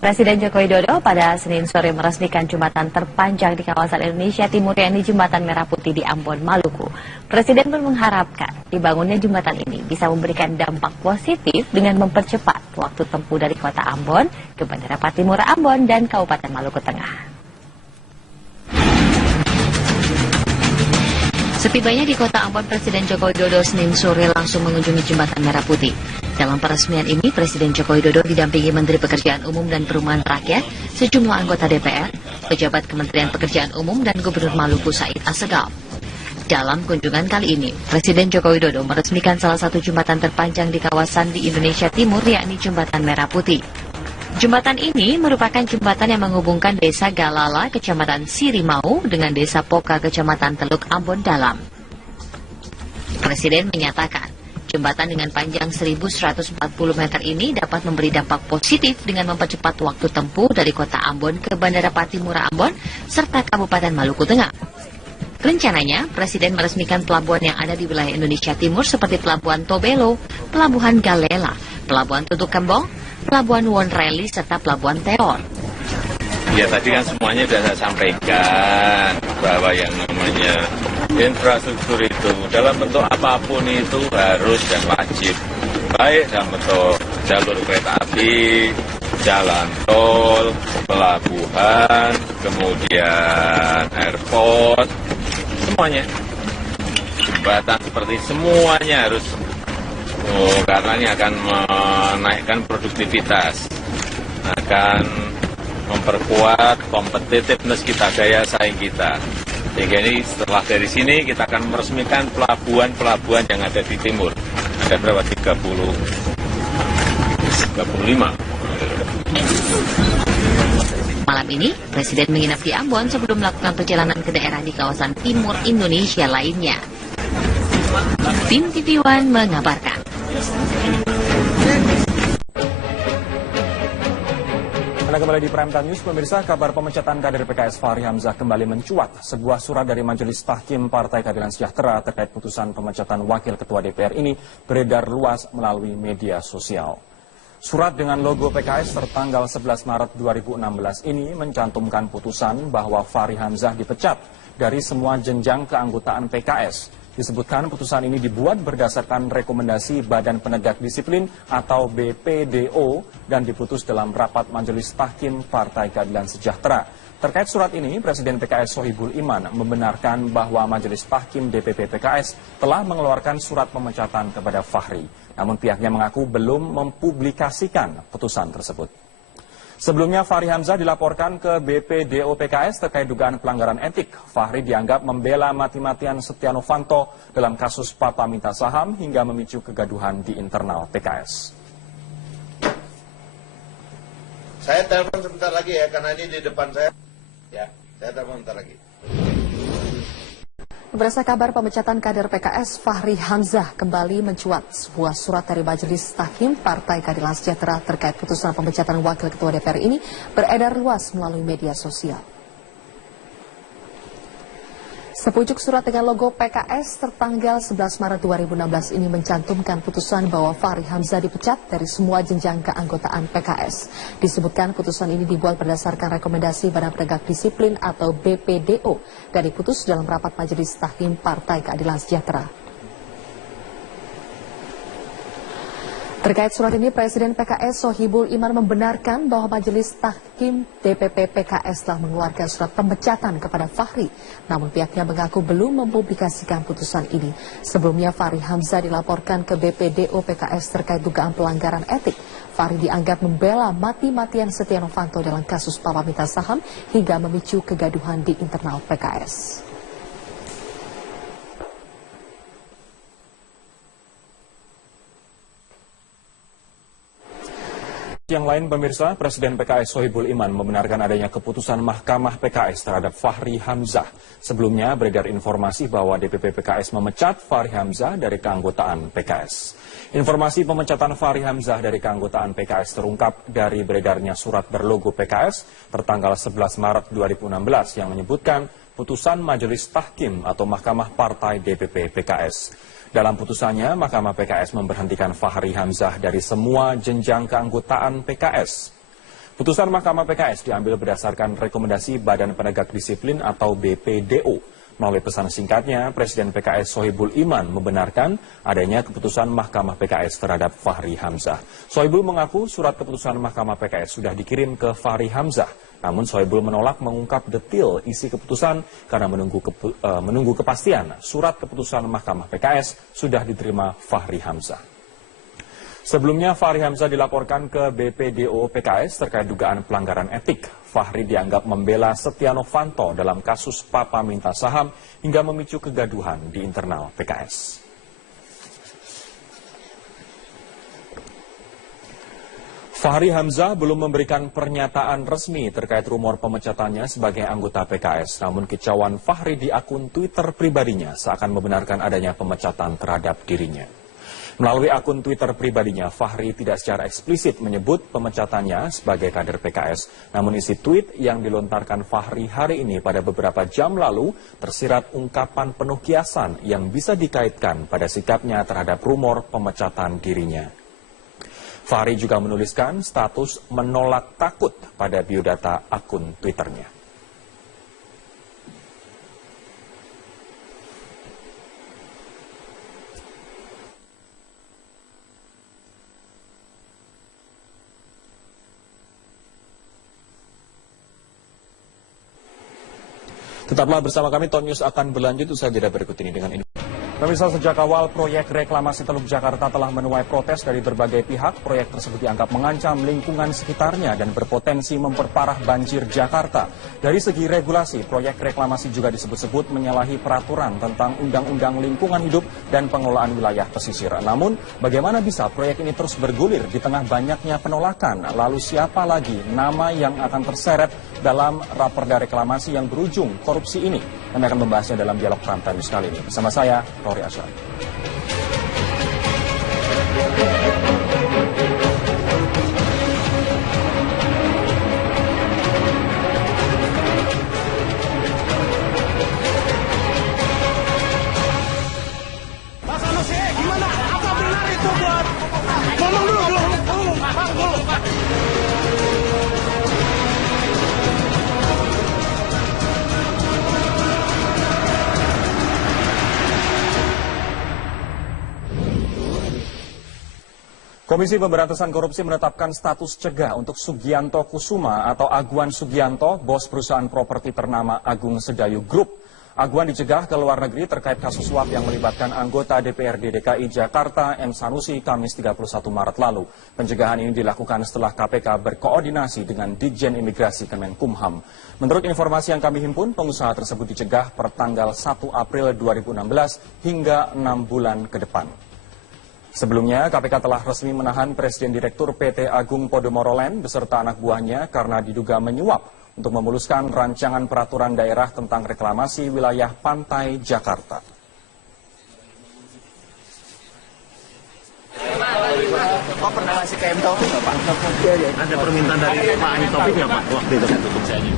Presiden Joko Widodo pada Senin sore meresmikan jembatan terpanjang di kawasan Indonesia Timur, yakni Jembatan Merah Putih di Ambon, Maluku. Presiden pun mengharapkan dibangunnya jembatan ini bisa memberikan dampak positif dengan mempercepat waktu tempuh dari kota Ambon ke Bandara Patimura Ambon dan Kabupaten Maluku Tengah. Setibanya di kota Ambon, Presiden Joko Widodo Senin sore langsung mengunjungi Jembatan Merah Putih. Dalam peresmian ini, Presiden Joko Widodo didampingi Menteri Pekerjaan Umum dan Perumahan Rakyat, sejumlah anggota DPR, pejabat Kementerian Pekerjaan Umum, dan Gubernur Maluku Said Assegaf. Dalam kunjungan kali ini, Presiden Joko Widodo meresmikan salah satu jembatan terpanjang di kawasan di Indonesia Timur, yakni Jembatan Merah Putih. Jembatan ini merupakan jembatan yang menghubungkan Desa Galala, Kecamatan Sirimau, dengan Desa Poka, Kecamatan Teluk Ambon Dalam. Presiden menyatakan, jembatan dengan panjang 1.140 meter ini dapat memberi dampak positif dengan mempercepat waktu tempuh dari kota Ambon ke Bandara Patimura Ambon, serta Kabupaten Maluku Tengah. Rencananya, Presiden meresmikan pelabuhan yang ada di wilayah Indonesia Timur seperti Pelabuhan Tobelo, Pelabuhan Galela, Pelabuhan Tutuk Kembong, Pelabuhan Wonreli, serta Pelabuhan Teor. Ya, tadi kan semuanya sudah saya sampaikan bahwa yang namanya infrastruktur itu dalam bentuk apapun itu harus dan wajib. Baik dalam bentuk jalur kereta api, jalan tol, pelabuhan, kemudian airport, semuanya. Jembatan seperti semuanya harus, karena ini akan menaikkan produktivitas, akan memperkuat kompetitiveness kita, daya saing kita. Sehingga ini setelah dari sini kita akan meresmikan pelabuhan-pelabuhan yang ada di timur. Ada berapa? 35. Malam ini, Presiden menginap di Ambon sebelum melakukan perjalanan ke daerah di kawasan timur Indonesia lainnya. Tim TV One mengabarkan. Anda kembali di Prime Time News, pemirsa. Kabar pemecatan kader PKS Fahri Hamzah kembali mencuat. Sebuah surat dari Majelis Tahkim Partai Keadilan Sejahtera terkait putusan pemecatan Wakil Ketua DPR ini beredar luas melalui media sosial. Surat dengan logo PKS tertanggal 11 Maret 2016 ini mencantumkan putusan bahwa Fahri Hamzah dipecat dari semua jenjang keanggotaan PKS. Disebutkan putusan ini dibuat berdasarkan rekomendasi Badan Penegak Disiplin atau BPDO dan diputus dalam rapat Majelis Tahkim Partai Keadilan Sejahtera. Terkait surat ini, Presiden PKS Sohibul Iman membenarkan bahwa Majelis Tahkim DPP PKS telah mengeluarkan surat pemecatan kepada Fahri. Namun pihaknya mengaku belum mempublikasikan putusan tersebut. Sebelumnya Fahri Hamzah dilaporkan ke BPDO PKS terkait dugaan pelanggaran etik. Fahri dianggap membela mati-matian Setia Novanto dalam kasus Papa minta saham hingga memicu kegaduhan di internal PKS. Saya telepon sebentar lagi ya, karena ini di depan saya. Ya, saya telepon sebentar lagi. Berdasarkan kabar pemecatan kader PKS, Fahri Hamzah kembali mencuat. Sebuah surat dari Majelis Tahkim Partai Keadilan Sejahtera terkait putusan pemecatan Wakil Ketua DPR ini beredar luas melalui media sosial. Sepucuk surat dengan logo PKS tertanggal 11 Maret 2016 ini mencantumkan putusan bahwa Fahri Hamzah dipecat dari semua jenjang keanggotaan PKS. Disebutkan putusan ini dibuat berdasarkan rekomendasi Badan Penegak Disiplin atau BPDO dan diputus dalam rapat Majelis Tahkim Partai Keadilan Sejahtera. Terkait surat ini, Presiden PKS Sohibul Iman membenarkan bahwa Majelis Tahkim DPP PKS telah mengeluarkan surat pemecatan kepada Fahri. Namun pihaknya mengaku belum mempublikasikan putusan ini. Sebelumnya Fahri Hamzah dilaporkan ke BPDO PKS terkait dugaan pelanggaran etik. Fahri dianggap membela mati-matian Setia Novanto dalam kasus Papa minta saham hingga memicu kegaduhan di internal PKS. Yang lain, pemirsa, Presiden PKS Sohibul Iman membenarkan adanya keputusan Mahkamah PKS terhadap Fahri Hamzah. Sebelumnya beredar informasi bahwa DPP PKS memecat Fahri Hamzah dari keanggotaan PKS. Informasi pemecatan Fahri Hamzah dari keanggotaan PKS terungkap dari beredarnya surat berlogo PKS tertanggal 11 Maret 2016 yang menyebutkan putusan Majelis Tahkim atau Mahkamah Partai DPP PKS. Dalam putusannya, Mahkamah PKS memberhentikan Fahri Hamzah dari semua jenjang keanggotaan PKS. Putusan Mahkamah PKS diambil berdasarkan rekomendasi Badan Penegak Disiplin atau BPDO. Melalui pesan singkatnya, Presiden PKS Sohibul Iman membenarkan adanya keputusan Mahkamah PKS terhadap Fahri Hamzah. Sohibul mengaku surat keputusan Mahkamah PKS sudah dikirim ke Fahri Hamzah. Namun Sohibul menolak mengungkap detail isi keputusan karena menunggu kepastian surat keputusan Mahkamah PKS sudah diterima Fahri Hamzah. Sebelumnya Fahri Hamzah dilaporkan ke BPDO PKS terkait dugaan pelanggaran etik. Fahri dianggap membela Setia Novanto dalam kasus Papa minta saham hingga memicu kegaduhan di internal PKS. Fahri Hamzah belum memberikan pernyataan resmi terkait rumor pemecatannya sebagai anggota PKS. Namun kicauan Fahri di akun Twitter pribadinya seakan membenarkan adanya pemecatan terhadap dirinya. Melalui akun Twitter pribadinya, Fahri tidak secara eksplisit menyebut pemecatannya sebagai kader PKS. Namun isi tweet yang dilontarkan Fahri hari ini pada beberapa jam lalu tersirat ungkapan penuh kiasan yang bisa dikaitkan pada sikapnya terhadap rumor pemecatan dirinya. Fahri juga menuliskan status menolak takut pada biodata akun Twitternya. Tetaplah bersama kami, Ton News akan berlanjut usai jeda berikut ini dengan ini. Pemirsa, sejak awal proyek reklamasi Teluk Jakarta telah menuai protes dari berbagai pihak. Proyek tersebut dianggap mengancam lingkungan sekitarnya dan berpotensi memperparah banjir Jakarta. Dari segi regulasi, proyek reklamasi juga disebut-sebut menyalahi peraturan tentang Undang-Undang Lingkungan Hidup dan Pengelolaan Wilayah Pesisir. Namun, bagaimana bisa proyek ini terus bergulir di tengah banyaknya penolakan? Lalu siapa lagi nama yang akan terseret dalam raperda reklamasi yang berujung korupsi ini? Kami akan membahasnya dalam dialog Prime Time News kali ini. Bersama saya, Rory Asyari. Mas Anusi, gimana? Apa benar itu buat? Ngomong dulu. Komisi Pemberantasan Korupsi menetapkan status cegah untuk Sugianto Kusuma atau Aguan Sugianto, bos perusahaan properti ternama Agung Sedayu Group. Aguan dicegah ke luar negeri terkait kasus suap yang melibatkan anggota DPRD DKI Jakarta M. Sanusi Kamis 31 Maret lalu. Pencegahan ini dilakukan setelah KPK berkoordinasi dengan Ditjen Imigrasi Kemenkumham. Menurut informasi yang kami himpun, pengusaha tersebut dicegah per tanggal 1 April 2016 hingga 6 bulan ke depan. Sebelumnya, KPK telah resmi menahan Presiden Direktur PT Agung Podomoro Land beserta anak buahnya karena diduga menyuap untuk memuluskan rancangan peraturan daerah tentang reklamasi wilayah pantai Jakarta. Kok pernah ngasih ke M. Taufik nggak, Pak? Ada permintaan dari Pak M. Taufik nggak, Pak? Waktu itu tutup saja.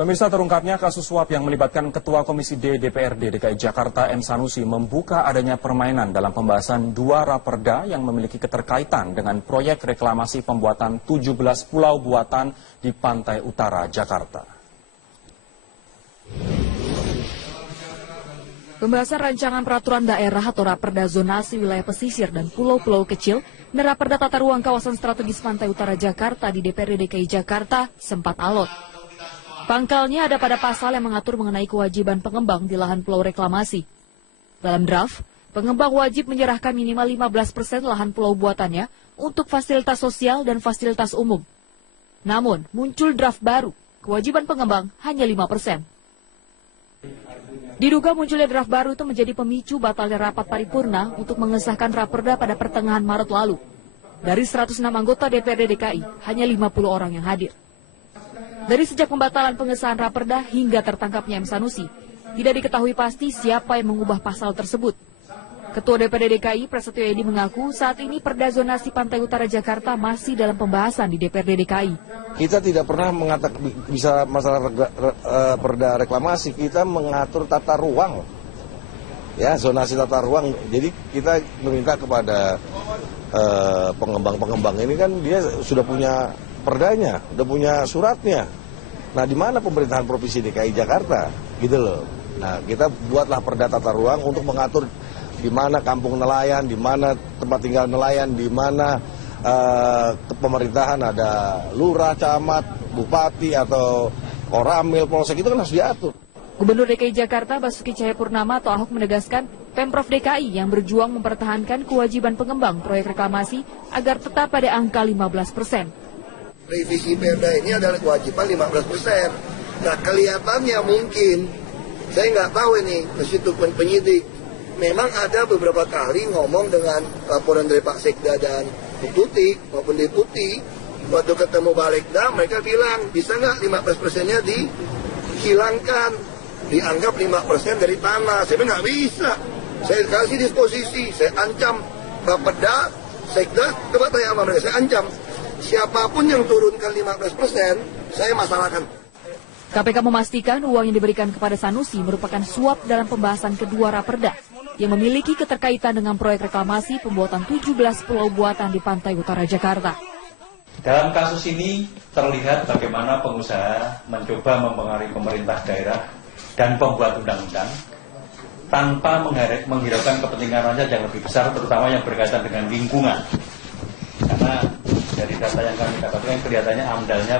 Pemirsa, terungkapnya kasus suap yang melibatkan Ketua Komisi D DPRD DKI Jakarta M. Sanusi membuka adanya permainan dalam pembahasan dua raperda yang memiliki keterkaitan dengan proyek reklamasi pembuatan 17 pulau buatan di pantai utara Jakarta. Pembahasan rancangan peraturan daerah atau raperda zonasi wilayah pesisir dan pulau-pulau kecil dan raperda tata ruang kawasan strategis pantai utara Jakarta di DPRD DKI Jakarta sempat alot. Pangkalnya ada pada pasal yang mengatur mengenai kewajiban pengembang di lahan pulau reklamasi. Dalam draft, pengembang wajib menyerahkan minimal 15% lahan pulau buatannya untuk fasilitas sosial dan fasilitas umum. Namun, muncul draft baru, kewajiban pengembang hanya 5%. Diduga munculnya draft baru itu menjadi pemicu batalnya rapat paripurna untuk mengesahkan raperda pada pertengahan Maret lalu. Dari 106 anggota DPRD DKI, hanya 50 orang yang hadir. Dari sejak pembatalan pengesahan raperda hingga tertangkapnya M. Sanusi, tidak diketahui pasti siapa yang mengubah pasal tersebut. Ketua DPRD DKI Prasetyo Edy mengaku saat ini perda zonasi pantai utara Jakarta masih dalam pembahasan di DPRD DKI. Kita tidak pernah mengatakan bisa masalah perda reklamasi, kita mengatur tata ruang. Ya, zonasi tata ruang. Jadi kita meminta kepada pengembang-pengembang ini kan dia sudah punya perdanya, sudah punya suratnya. Nah, di mana pemerintahan Provinsi DKI Jakarta, gitu loh. Nah, kita buatlah perda tata ruang untuk mengatur di mana kampung nelayan, di mana tempat tinggal nelayan, di mana pemerintahan ada lurah, camat, bupati atau koramil, polsek, itu kan harus diatur. Gubernur DKI Jakarta Basuki Cahayapurnama atau Ahok menegaskan Pemprov DKI yang berjuang mempertahankan kewajiban pengembang proyek reklamasi agar tetap pada angka 15%. Revisi perda ini adalah kewajiban 15%. Nah, kelihatannya mungkin, saya nggak tahu ini, meskipun penyidik, memang ada beberapa kali ngomong dengan laporan dari Pak Sekda dan Bu Tuti maupun Deputi, waktu ketemu Balegda, mereka bilang, bisa nggak 15%-nya dihilangkan, dianggap 5% dari tanah. Saya bilang nggak bisa. Saya kasih disposisi, saya ancam Bapeda, Sekda, coba tanya sama mereka, saya ancam. Siapapun yang turunkan 15%, saya masalahkan. KPK memastikan uang yang diberikan kepada Sanusi merupakan suap dalam pembahasan kedua Raperda yang memiliki keterkaitan dengan proyek reklamasi pembuatan 17 pulau buatan di pantai utara Jakarta. Dalam kasus ini terlihat bagaimana pengusaha mencoba mempengaruhi pemerintah daerah dan pembuat undang-undang tanpa menghiraukan kepentingan rakyat yang lebih besar, terutama yang berkaitan dengan lingkungan. Karena dari data yang kami dapatkan kelihatannya amdalnya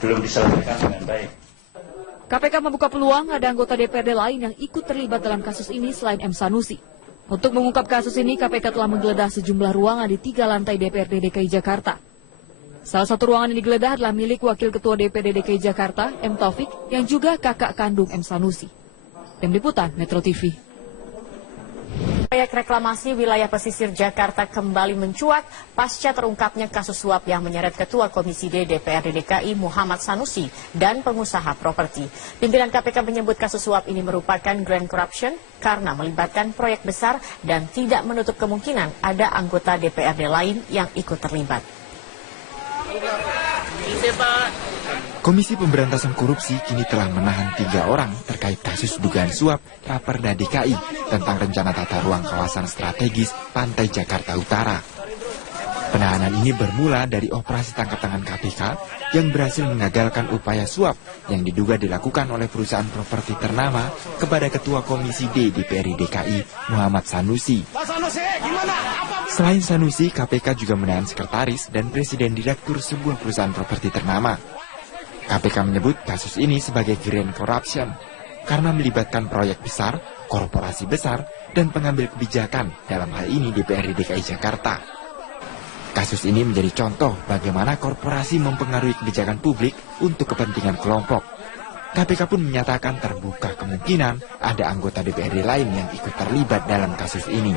belum diselesaikan dengan baik. KPK membuka peluang ada anggota DPRD lain yang ikut terlibat dalam kasus ini selain M. Sanusi. Untuk mengungkap kasus ini, KPK telah menggeledah sejumlah ruangan di 3 lantai DPRD DKI Jakarta. Salah satu ruangan yang digeledah adalah milik Wakil Ketua DPRD DKI Jakarta, M. Taufik, yang juga kakak kandung M. Sanusi. Tim Liputan, Metro TV. Proyek reklamasi wilayah pesisir Jakarta kembali mencuat pasca terungkapnya kasus suap yang menyeret Ketua Komisi D DPRD DKI Muhammad Sanusi dan pengusaha properti. Pimpinan KPK menyebut kasus suap ini merupakan grand corruption karena melibatkan proyek besar dan tidak menutup kemungkinan ada anggota DPRD lain yang ikut terlibat. Komisi Pemberantasan Korupsi kini telah menahan 3 orang terkait kasus dugaan suap Raperda DKI tentang rencana tata ruang kawasan strategis Pantai Jakarta Utara. Penahanan ini bermula dari operasi tangkap tangan KPK yang berhasil mengagalkan upaya suap yang diduga dilakukan oleh perusahaan properti ternama kepada Ketua Komisi D DPRD DKI Muhammad Sanusi. Selain Sanusi, KPK juga menahan sekretaris dan presiden direktur sebuah perusahaan properti ternama. KPK menyebut kasus ini sebagai grand corruption karena melibatkan proyek besar, korporasi besar, dan pengambil kebijakan dalam hal ini DPRD DKI Jakarta. Kasus ini menjadi contoh bagaimana korporasi mempengaruhi kebijakan publik untuk kepentingan kelompok. KPK pun menyatakan terbuka kemungkinan ada anggota DPRD lain yang ikut terlibat dalam kasus ini.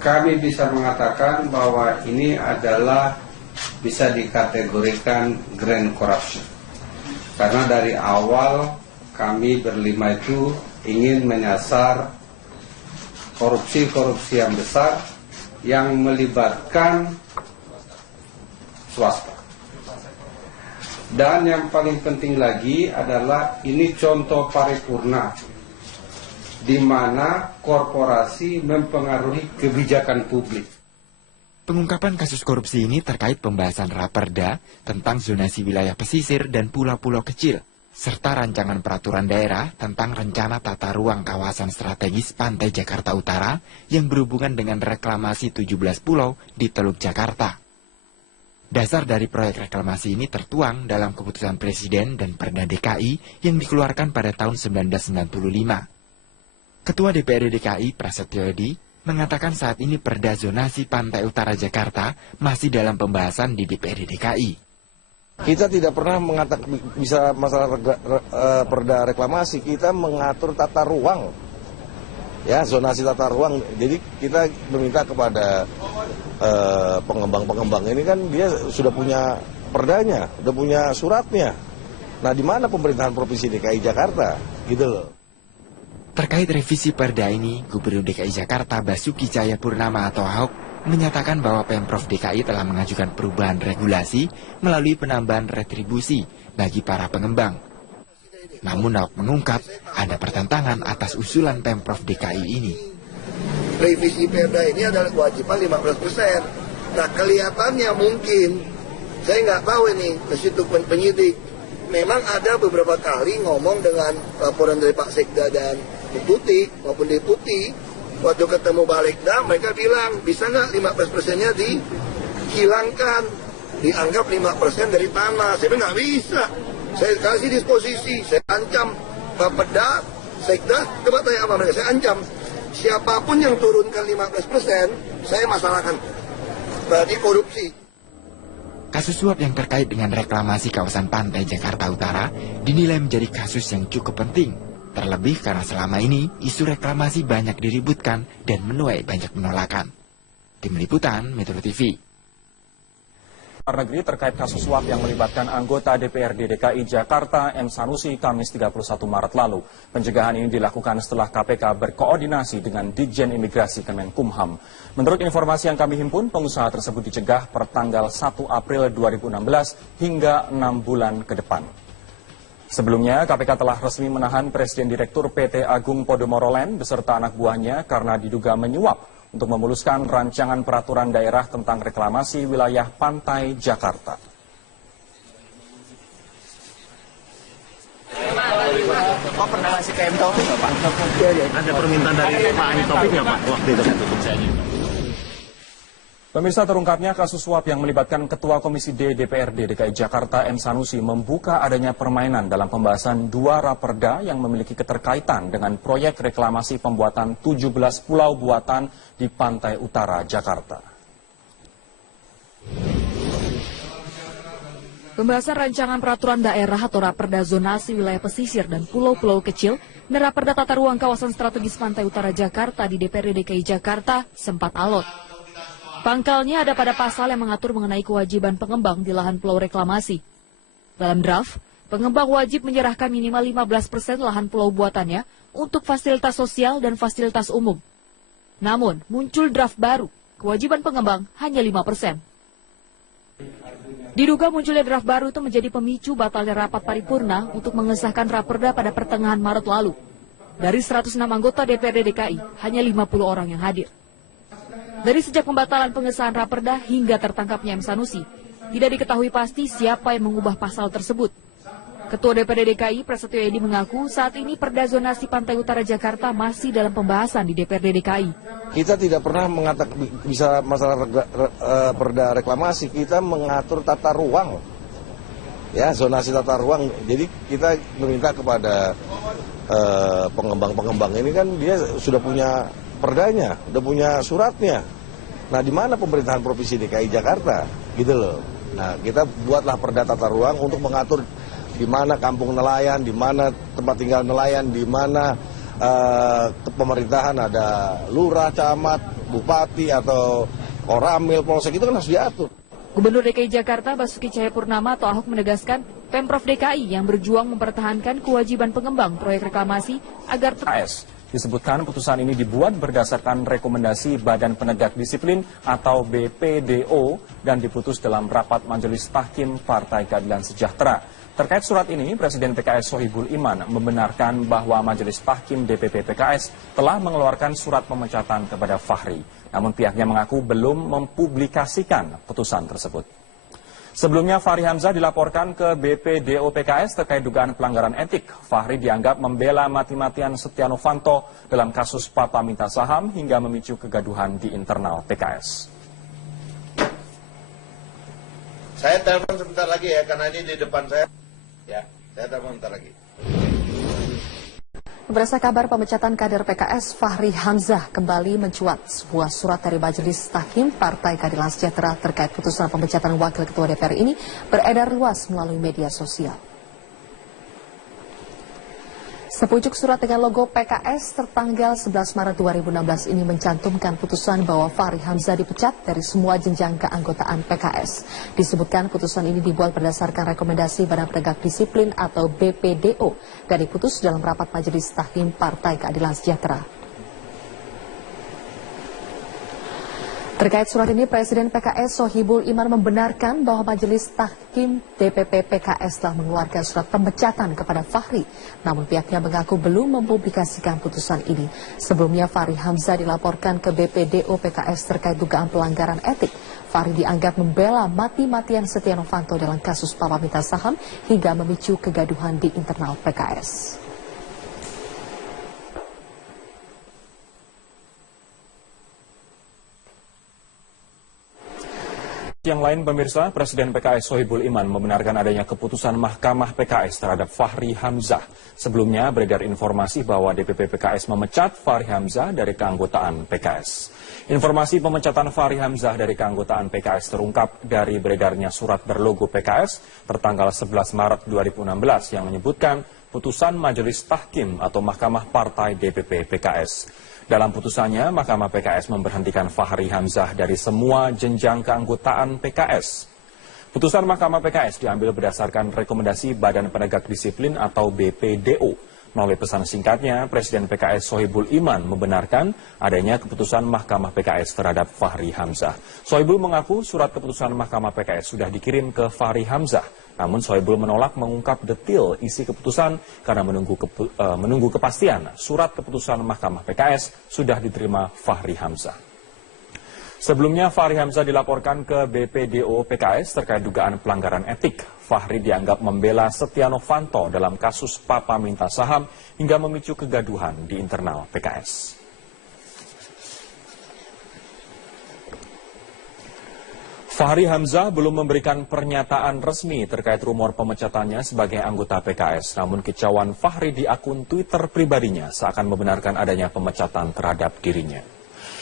Kami bisa mengatakan bahwa ini adalah bisa dikategorikan grand corruption. Karena dari awal kami berlima itu ingin menyasar korupsi-korupsi yang besar yang melibatkan swasta. Dan yang paling penting lagi adalah ini contoh paripurna di mana korporasi mempengaruhi kebijakan publik. Pengungkapan kasus korupsi ini terkait pembahasan Raperda tentang zonasi wilayah pesisir dan pulau-pulau kecil, serta rancangan peraturan daerah tentang rencana tata ruang kawasan strategis Pantai Jakarta Utara yang berhubungan dengan reklamasi 17 pulau di Teluk Jakarta. Dasar dari proyek reklamasi ini tertuang dalam keputusan Presiden dan Perda DKI yang dikeluarkan pada tahun 1995. Ketua DPRD DKI Prasetyo Edy mengatakan saat ini perda zonasi Pantai Utara Jakarta masih dalam pembahasan di DPRD DKI. Kita tidak pernah bisa masalah perda reklamasi, kita mengatur tata ruang. Ya, zonasi tata ruang. Jadi kita meminta kepada pengembang-pengembang ini kan dia sudah punya perdanya, sudah punya suratnya. Nah, di mana pemerintahan Provinsi DKI Jakarta? Gitu loh. Terkait revisi perda ini, Gubernur DKI Jakarta Basuki Cahayapurnama atau Ahok menyatakan bahwa Pemprov DKI telah mengajukan perubahan regulasi melalui penambahan retribusi bagi para pengembang. Namun Ahok mengungkap ada pertentangan atas usulan Pemprov DKI ini. Revisi Perda ini adalah kewajiban 15%. Nah, kelihatannya mungkin, saya nggak tahu ini, mesitu penyidik. Memang ada beberapa kali ngomong dengan laporan dari Pak Sekda dan Deputi maupun Deputi. Waktu ketemu Balegda, mereka bilang, bisa nggak 15%-nya dihilangkan, dianggap 5% dari tanah. Saya bilang nggak bisa. Saya kasih disposisi, saya ancam Bapeda, Sekda, coba tanya sama mereka, saya ancam. Siapapun yang turunkan 15%, saya masalahkan. Berarti korupsi. Kasus suap yang terkait dengan reklamasi kawasan pantai Jakarta Utara dinilai menjadi kasus yang cukup penting. Terlebih karena selama ini isu reklamasi banyak diributkan dan menuai banyak penolakan. Tim Liputan Metro TV. Luar negeri terkait kasus suap yang melibatkan anggota DPRD DKI Jakarta M. Sanusi Kamis 31 Maret lalu. Pencegahan ini dilakukan setelah KPK berkoordinasi dengan Ditjen Imigrasi Kemenkumham. Menurut informasi yang kami himpun, pengusaha tersebut dicegah per tanggal 1 April 2016 hingga 6 bulan ke depan. Sebelumnya, KPK telah resmi menahan Presiden Direktur PT Agung Podomoro Land beserta anak buahnya karena diduga menyuap untuk memuluskan rancangan peraturan daerah tentang reklamasi wilayah pantai Jakarta. Kok pernah ngasih ke M. Taufik nggak, Pak? Ada permintaan dari Pak M. Taufik nggak, Pak? Waktu itu saya tutup saja. Pemirsa, terungkapnya kasus suap yang melibatkan Ketua Komisi D DPRD DKI Jakarta M. Sanusi membuka adanya permainan dalam pembahasan 2 raperda yang memiliki keterkaitan dengan proyek reklamasi pembuatan 17 pulau buatan di pantai utara Jakarta. Pembahasan rancangan peraturan daerah atau raperda zonasi wilayah pesisir dan pulau-pulau kecil dan raperda tata ruang kawasan strategis pantai utara Jakarta di DPRD DKI Jakarta sempat alot. Pangkalnya ada pada pasal yang mengatur mengenai kewajiban pengembang di lahan pulau reklamasi. Dalam draft, pengembang wajib menyerahkan minimal 15% lahan pulau buatannya untuk fasilitas sosial dan fasilitas umum. Namun, muncul draft baru, kewajiban pengembang hanya 5%. Diduga munculnya draft baru itu menjadi pemicu batalnya rapat paripurna untuk mengesahkan raperda pada pertengahan Maret lalu. Dari 106 anggota DPRD DKI, hanya 50 orang yang hadir. Dari sejak pembatalan pengesahan raperda hingga tertangkapnya M. Sanusi, tidak diketahui pasti siapa yang mengubah pasal tersebut. Ketua DPRD DKI Prasetyo Edi mengaku saat ini perda zonasi pantai utara Jakarta masih dalam pembahasan di DPRD DKI. Kita tidak pernah mengatakan bisa masalah perda reklamasi, kita mengatur tata ruang. Ya, zonasi tata ruang. Jadi kita meminta kepada pengembang-pengembang ini kan dia sudah punya perdanya, udah punya suratnya. Nah, di mana pemerintahan Provinsi DKI Jakarta? Gitu loh. Nah, kita buatlah perda tata ruang untuk mengatur di mana kampung nelayan, di mana tempat tinggal nelayan, di mana pemerintahan ada lurah, camat, bupati atau koramil, polsek, itu kan harus diatur. Gubernur DKI Jakarta Basuki Cahayapurnama atau Ahok menegaskan Pemprov DKI yang berjuang mempertahankan kewajiban pengembang proyek reklamasi agar Disebutkan putusan ini dibuat berdasarkan rekomendasi Badan Penegak Disiplin atau BPDO dan diputus dalam rapat Majelis Tahkim Partai Keadilan Sejahtera. Terkait surat ini, Presiden PKS Sohibul Iman membenarkan bahwa Majelis Tahkim DPP PKS telah mengeluarkan surat pemecatan kepada Fahri. Namun pihaknya mengaku belum mempublikasikan putusan tersebut. Sebelumnya Fahri Hamzah dilaporkan ke BPDO PKS terkait dugaan pelanggaran etik. Fahri dianggap membela mati-matian Setia Novanto dalam kasus papa minta saham hingga memicu kegaduhan di internal PKS. Saya telepon sebentar lagi ya, karena ini di depan saya. Ya, saya telepon sebentar lagi. Berdasarkan kabar pemecatan kader PKS, Fahri Hamzah kembali mencuat. Sebuah surat dari Majelis Tahkim Partai Keadilan Sejahtera terkait putusan pemecatan Wakil Ketua DPR ini beredar luas melalui media sosial. Sepucuk surat dengan logo PKS tertanggal 11 Maret 2016 ini mencantumkan putusan bahwa Fahri Hamzah dipecat dari semua jenjang keanggotaan PKS. Disebutkan putusan ini dibuat berdasarkan rekomendasi Badan Penegak Disiplin atau BPDO dan diputus dalam rapat Majelis Tahkim Partai Keadilan Sejahtera. Terkait surat ini, Presiden PKS Sohibul Iman membenarkan bahwa Majelis Tahkim DPP PKS telah mengeluarkan surat pemecatan kepada Fahri. Namun pihaknya mengaku belum mempublikasikan putusan ini. Sebelumnya Fahri Hamzah dilaporkan ke BPDO PKS terkait dugaan pelanggaran etik. Fahri dianggap membela mati-matian Setia Novanto dalam kasus papa minta saham hingga memicu kegaduhan di internal PKS. Yang lain pemirsa, Presiden PKS Sohibul Iman membenarkan adanya keputusan Mahkamah PKS terhadap Fahri Hamzah. Sebelumnya beredar informasi bahwa DPP PKS memecat Fahri Hamzah dari keanggotaan PKS. Informasi pemecatan Fahri Hamzah dari keanggotaan PKS terungkap dari beredarnya surat berlogo PKS tertanggal 11 Maret 2016 yang menyebutkan putusan Majelis Tahkim atau Mahkamah Partai DPP PKS. Dalam putusannya, Mahkamah PKS memberhentikan Fahri Hamzah dari semua jenjang keanggotaan PKS. Putusan Mahkamah PKS diambil berdasarkan rekomendasi Badan Penegak Disiplin atau BPDO. Melalui pesan singkatnya, Presiden PKS Sohibul Iman membenarkan adanya keputusan Mahkamah PKS terhadap Fahri Hamzah. Sohibul mengaku surat keputusan Mahkamah PKS sudah dikirim ke Fahri Hamzah. Namun Sohibul menolak mengungkap detail isi keputusan karena menunggu kepastian surat keputusan Mahkamah PKS sudah diterima Fahri Hamzah. Sebelumnya Fahri Hamzah dilaporkan ke BPDO PKS terkait dugaan pelanggaran etik. Fahri dianggap membela Setia Novanto dalam kasus papa minta saham hingga memicu kegaduhan di internal PKS. Fahri Hamzah belum memberikan pernyataan resmi terkait rumor pemecatannya sebagai anggota PKS. Namun kicauan Fahri di akun Twitter pribadinya seakan membenarkan adanya pemecatan terhadap dirinya.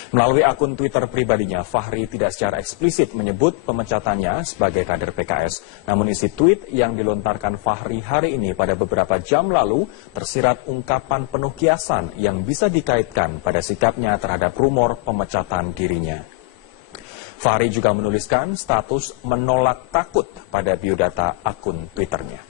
Melalui akun Twitter pribadinya, Fahri tidak secara eksplisit menyebut pemecatannya sebagai kader PKS. Namun isi tweet yang dilontarkan Fahri hari ini pada beberapa jam lalu tersirat ungkapan penuh kiasan yang bisa dikaitkan pada sikapnya terhadap rumor pemecatan dirinya. Fahri juga menuliskan status menolak takut pada biodata akun Twitternya.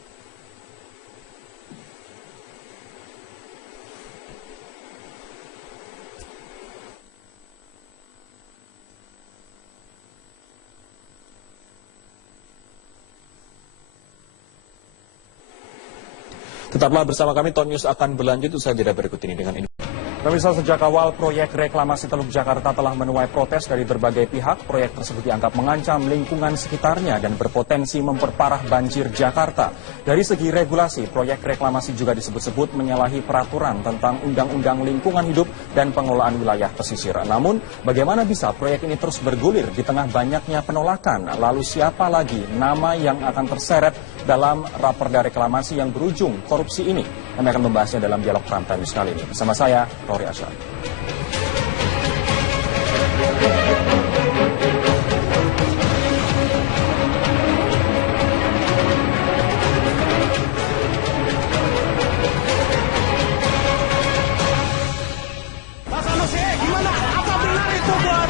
Tetaplah bersama kami, Ton News akan berlanjut usai jeda berikut ini dengan ini. Pemirsa, sejak awal proyek reklamasi Teluk Jakarta telah menuai protes dari berbagai pihak. Proyek tersebut dianggap mengancam lingkungan sekitarnya dan berpotensi memperparah banjir Jakarta. Dari segi regulasi, proyek reklamasi juga disebut-sebut menyalahi peraturan tentang Undang-Undang Lingkungan Hidup dan Pengelolaan Wilayah Pesisir. Namun, bagaimana bisa proyek ini terus bergulir di tengah banyaknya penolakan? Lalu siapa lagi nama yang akan terseret dalam raperda reklamasi yang berujung korupsi ini? Kami akan membahasnya dalam dialog Prime Time News kali ini. Bersama saya, Rory Asyar. Pak Sanusi, gimana? Apa benar itu buat?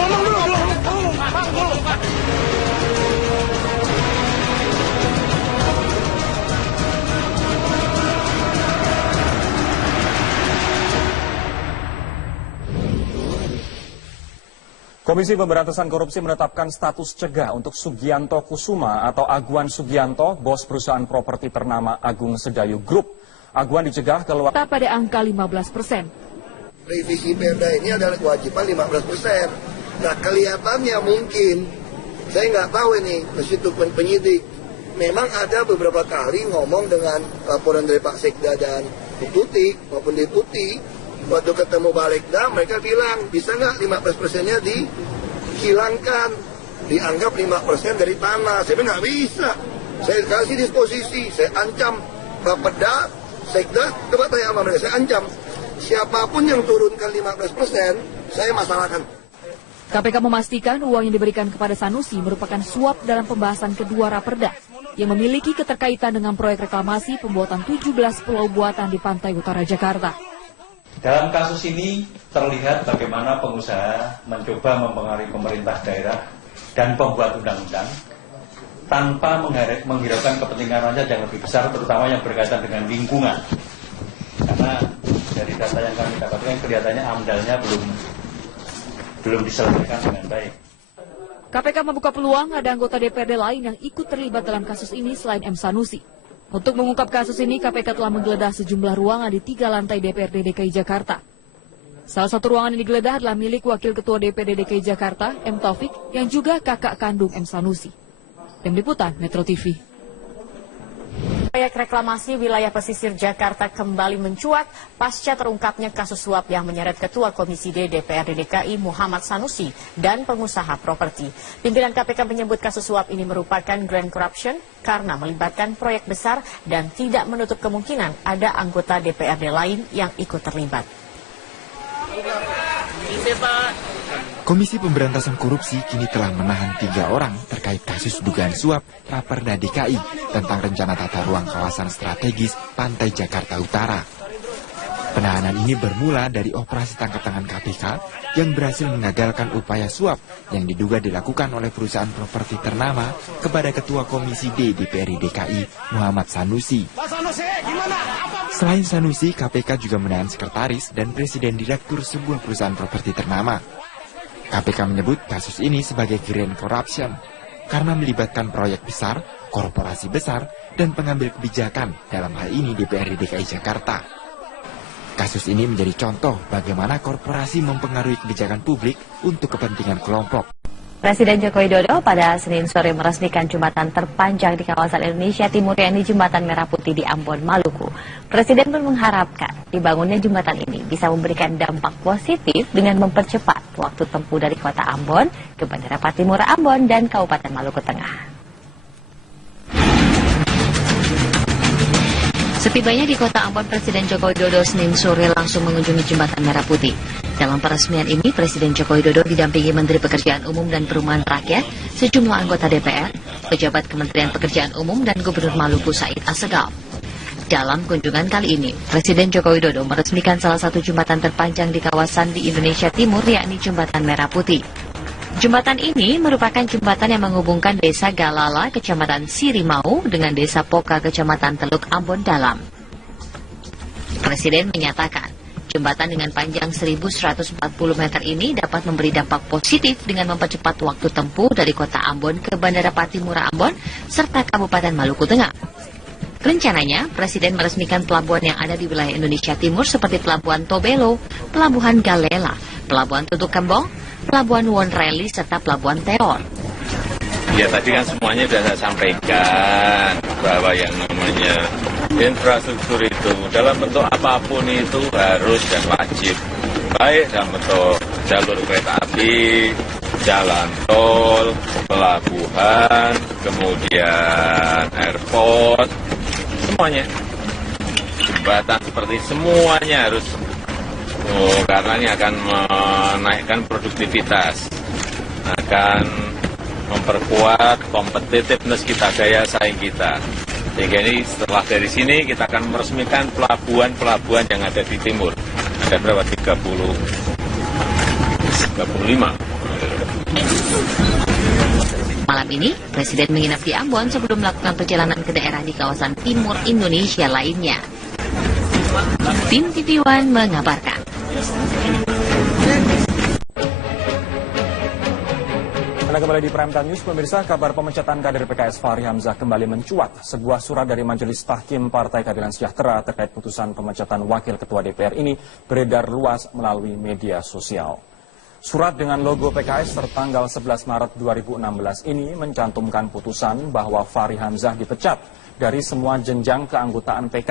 Ngomong dulu. Komisi Pemberantasan Korupsi menetapkan status cegah untuk Sugianto Kusuma atau Aguan Sugianto, bos perusahaan properti ternama Agung Sedayu Group. Aguan dicegah keluar pada angka 15%. Revisi Perda ini adalah kewajiban 15%. Nah, kelihatannya mungkin, saya nggak tahu ini, meskipun penyidik, memang ada beberapa kali ngomong dengan laporan dari Pak Sekda dan Deputi maupun Deputi. Waktu ketemu Balegda, mereka bilang, bisa nggak 15%-nya dihilangkan, dianggap 5% dari tanah. Saya bilang nggak bisa. Saya kasih disposisi, saya ancam Bapeda, Sekda, coba tanya sama mereka, saya ancam. Siapapun yang turunkan 15%, saya masalahkan. KPK memastikan uang yang diberikan kepada Sanusi merupakan suap dalam pembahasan kedua raperda yang memiliki keterkaitan dengan proyek reklamasi pembuatan 17 pulau buatan di pantai utara Jakarta. Dalam kasus ini terlihat bagaimana pengusaha mencoba mempengaruhi pemerintah daerah dan pembuat undang-undang tanpa menghiraukan kepentingan rakyat yang lebih besar, terutama yang berkaitan dengan lingkungan. Karena dari data yang kami dapatkan kelihatannya AMDAL-nya belum diselesaikan dengan baik. KPK membuka peluang ada anggota DPRD lain yang ikut terlibat dalam kasus ini selain M. Sanusi. Untuk mengungkap kasus ini, KPK telah menggeledah sejumlah ruangan di 3 lantai DPRD DKI Jakarta. Salah satu ruangan yang digeledah adalah milik Wakil Ketua DPRD DKI Jakarta, M. Taufik, yang juga kakak kandung M. Sanusi. Tim Liputan, Metro TV. Proyek reklamasi wilayah pesisir Jakarta kembali mencuat pasca terungkapnya kasus suap yang menyeret Ketua Komisi D DPRD DKI Muhammad Sanusi dan pengusaha properti. Pimpinan KPK menyebut kasus suap ini merupakan grand corruption karena melibatkan proyek besar dan tidak menutup kemungkinan ada anggota DPRD lain yang ikut terlibat. Komisi Pemberantasan Korupsi kini telah menahan 3 orang terkait kasus dugaan suap Raperda DKI tentang rencana tata ruang kawasan strategis Pantai Jakarta Utara. Penahanan ini bermula dari operasi tangkap tangan KPK yang berhasil mengagalkan upaya suap yang diduga dilakukan oleh perusahaan properti ternama kepada Ketua Komisi D DPRD DKI Muhammad Sanusi. Selain Sanusi, KPK juga menahan sekretaris dan presiden direktur sebuah perusahaan properti ternama. KPK menyebut kasus ini sebagai grand corruption karena melibatkan proyek besar, korporasi besar, dan pengambil kebijakan dalam hal ini DPRD DKI Jakarta. Kasus ini menjadi contoh bagaimana korporasi mempengaruhi kebijakan publik untuk kepentingan kelompok. Presiden Joko Widodo pada Senin sore meresmikan jembatan terpanjang di kawasan Indonesia Timur, yakni Jembatan Merah Putih di Ambon, Maluku. Presiden pun mengharapkan dibangunnya jembatan ini bisa memberikan dampak positif dengan mempercepat waktu tempuh dari kota Ambon ke Bandara Patimura Ambon dan Kabupaten Maluku Tengah. Setibanya di kota Ambon, Presiden Joko Widodo Senin sore langsung mengunjungi Jembatan Merah Putih. Dalam peresmian ini, Presiden Joko Widodo didampingi Menteri Pekerjaan Umum dan Perumahan Rakyat, sejumlah anggota DPR, pejabat Kementerian Pekerjaan Umum, dan Gubernur Maluku Said Assegaf. Dalam kunjungan kali ini, Presiden Joko Widodo meresmikan salah satu jembatan terpanjang di kawasan di Indonesia Timur, yakni Jembatan Merah Putih. Jembatan ini merupakan jembatan yang menghubungkan Desa Galala, Kecamatan Sirimau, dengan Desa Poka, Kecamatan Teluk Ambon Dalam. Presiden menyatakan, jembatan dengan panjang 1.140 meter ini dapat memberi dampak positif dengan mempercepat waktu tempuh dari kota Ambon ke Bandara Patimura Ambon, serta Kabupaten Maluku Tengah. Rencananya, Presiden meresmikan pelabuhan yang ada di wilayah Indonesia Timur seperti Pelabuhan Tobelo, Pelabuhan Galela, Pelabuhan Tutuk Kembong, Pelabuhan Wonreli, serta Pelabuhan Teor. Ya, tadi kan semuanya sudah saya sampaikan bahwa yang namanya infrastruktur itu dalam bentuk apapun itu harus dan wajib. Baik dalam bentuk jalur kereta api, jalan tol, pelabuhan, kemudian airport, semuanya. Jembatan seperti semuanya harus, karena ini akan menaikkan produktivitas, akan memperkuat kompetitiveness kita, daya saing kita. Sehingga ini setelah dari sini kita akan meresmikan pelabuhan-pelabuhan yang ada di timur. Ada berapa? 35. Malam ini, Presiden menginap di Ambon sebelum melakukan perjalanan ke daerah di kawasan timur Indonesia lainnya. Tim TV One mengabarkan. Anda kembali di Prime Time News, pemirsa. Kabar pemecatan kader PKS Fahri Hamzah kembali mencuat. Sebuah surat dari Majelis Tahkim Partai Keadilan Sejahtera terkait putusan pemecatan Wakil Ketua DPR ini beredar luas melalui media sosial. Surat dengan logo PKS tertanggal 11 Maret 2016 ini mencantumkan putusan bahwa Fahri Hamzah dipecat dari semua jenjang keanggotaan PKS.